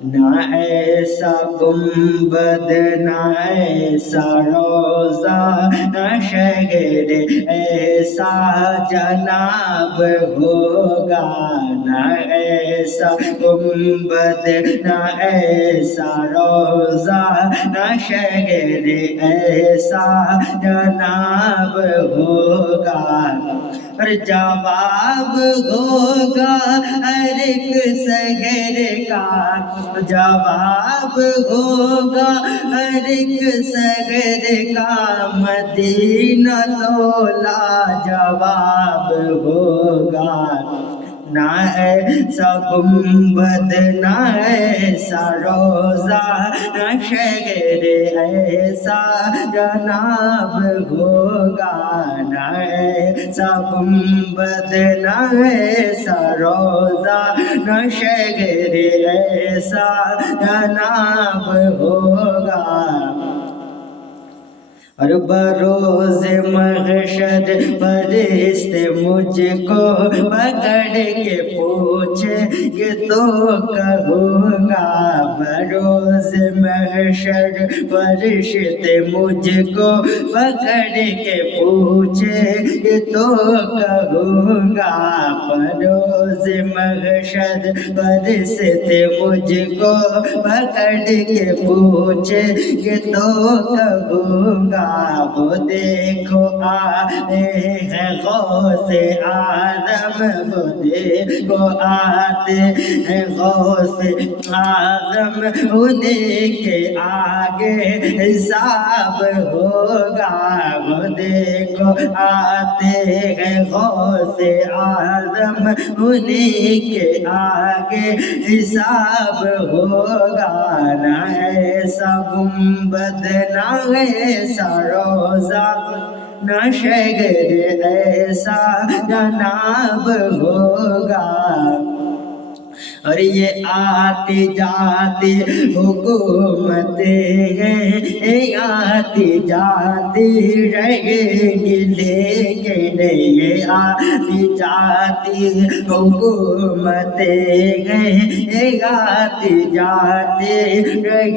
نہ ایسا گنبد نہ ایسا روزہ نہ شہر ایسا جناب ہوگا نہ ایسا گنبد نہ ایسا روزہ نہ شہر ایسا جناب ہوگا اور جواب ہوگا ہر ایک سحر کا جواب ہوگا ہر ایک سحر کا مدینہ تو لاجواب ہوگا نہ ایسا گنبد نہ ایسا روزہ نہ شہر ایسا جناب ہوگا نہ ایسا گنبد نہ ایسا روزہ نہ شہر ایسا جناب ہوگا اور بروز محشر فرشتے مجھ کو پکڑ کے پوچھے کہ تو کہوں گا بروز محشر فرشتے مجھ کو پکڑ کے پوچھے کہ تو کہوں گا بروز محشر فرشتے مجھ کو پکڑ کے پوچھے کہ تو کہوں گا وہ دیکھو آتے ہیں غوث اعظم وہ دیکھو آتے ہیں غوث اعظم انہیں کے آگے حساب ہوگا وہ دیکھو آتے ہیں غوث اعظم انہیں کے آگے حساب ہوگا نہ ایسا گنبد نہ ایسا روزہ نہ شہر ایسا جناب ہوگا اور یہ آتی جاتی حکومتیں ہیں یہ آتی جاتی رہیں گی لیکن یہ آتی جاتی حکومتیں ہیں یہ آتی جاتی رہیں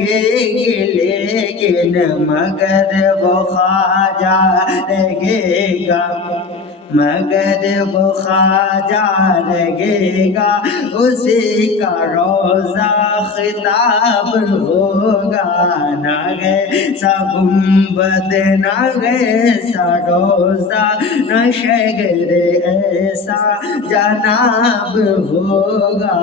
گی لیکن مگر وہ خواجہ رہے گا مگر وہ خواجہ رہے گا اسی کا روزہ خطاب ہوگا نہ ایسا گنبد نہ ایسا روزہ نہ شہر ایسا جناب ہوگا